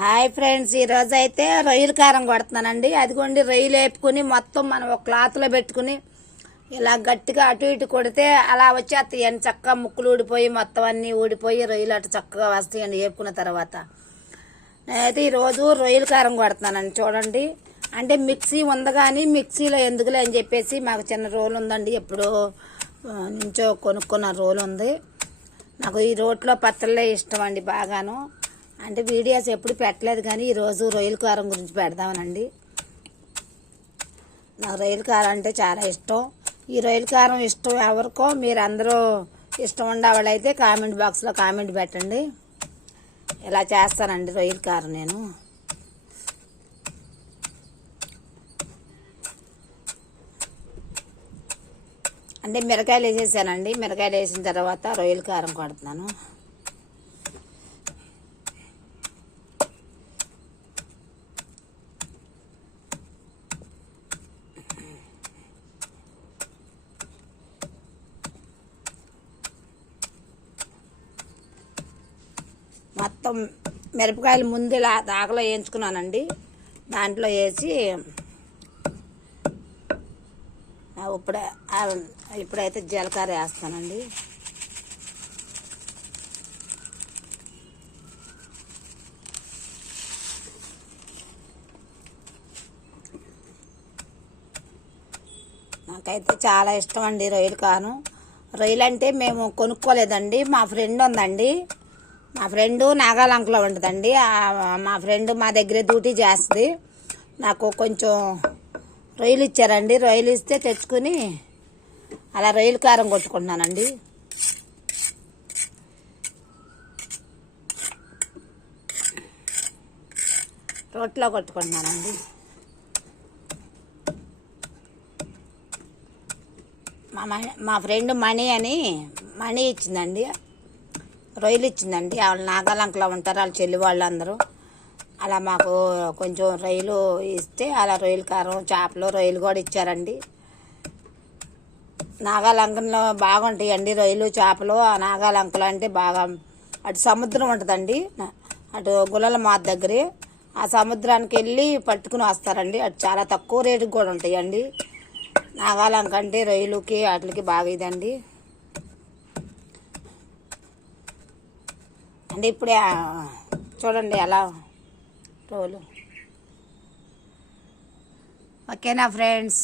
Hi friends, ఈరోజు అయితే రొయ్యల కారం కొడుతున్నానండి. అదిగోండి, రొయ్యలు వేపుకొని మొత్తం మనం ఒక క్లాత్లో పెట్టుకుని ఇలా గట్టిగా అటు ఇటు కొడితే అలా వచ్చేస్తాయండి. చక్కగా ముక్కులు ఊడిపోయి మొత్తం అన్నీ ఊడిపోయి రొయ్యలు అటు చక్కగా వస్తాయండి వేపుకున్న తర్వాత. నేనైతే ఈరోజు రొయ్యల కారం కొడుతున్నానండి. చూడండి, అంటే మిక్సీ ఉంది కానీ మిక్సీలో ఎందుకులే అని చెప్పేసి మాకు చిన్న రోలు ఉందండి. ఎప్పుడో నుంచో కొనుక్కున్న రోలు ఉంది. నాకు ఈ రోట్లో పచ్చళ్ళే ఇష్టం అండి బాగాను. అంటే వీడియోస్ ఎప్పుడు పెట్టలేదు కానీ ఈరోజు రొయ్యల కారం గురించి పెడదామనండి. నాకు రొయ్యల కారం అంటే చాలా ఇష్టం. ఈ రొయ్యల కారం ఇష్టం ఎవరికో మీరు అందరూ ఇష్టం ఉండేవాళ్ళైతే కామెంట్ బాక్స్లో కామెంట్ పెట్టండి. ఇలా చేస్తానండి రొయ్యల కారం నేను. అంటే మిరకాయలు వేసేసానండి. మిరకాయలు వేసిన తర్వాత రొయ్యల కారం కొడుతున్నాను. మొత్తం మిరపకాయలు ముందు ఇలా దాకలో వేయించుకున్నానండి. దాంట్లో వేసి ఇప్పుడైతే జీలకర్ర వేస్తానండి. నాకైతే చాలా ఇష్టం అండి రొయ్యల కారం. రొయ్యలు అంటే మేము కొనుక్కోలేదండి, మా ఫ్రెండ్ ఉందండి. మా ఫ్రెండు నాగాలంకలో ఉంటుందండి. మా ఫ్రెండ్ మా దగ్గరే డ్యూటీ చేస్తుంది. నాకు కొంచెం రొయ్యలు ఇచ్చారండి. రొయ్యలు ఇస్తే తెచ్చుకుని అలా రొయ్యల కారం కొట్టుకుంటున్నానండి. రోట్లో కొట్టుకుంటున్నానండి. మా ఫ్రెండ్ మనీ ఇచ్చిందండి, రొయ్యలు ఇచ్చిందండి. వాళ్ళు నాగాలంకలో ఉంటారు, వాళ్ళ చెల్లి వాళ్ళందరూ. అలా మాకు కొంచెం రొయ్యలు ఇస్తే అలా రొయ్యల కారం, చేపలు, రొయ్యలు కూడా ఇచ్చారండి. నాగాలంకలో బాగుంటాయండి రొయ్యలు, చేపలు. ఆ నాగాలంకలో అంటే బాగా అటు సముద్రం ఉంటుందండి, అటు గుల్లల మాత దగ్గరే. ఆ సముద్రానికి వెళ్ళి పట్టుకుని వస్తారండి. అటు చాలా తక్కువ రేటుకి కూడా ఉంటాయండి. నాగాలంక అంటే రొయ్యలకి వాటికి బాగా ఇదండి. అంటే ఇప్పుడే చూడండి ఎలా రోలు. ఓకేనా ఫ్రెండ్స్?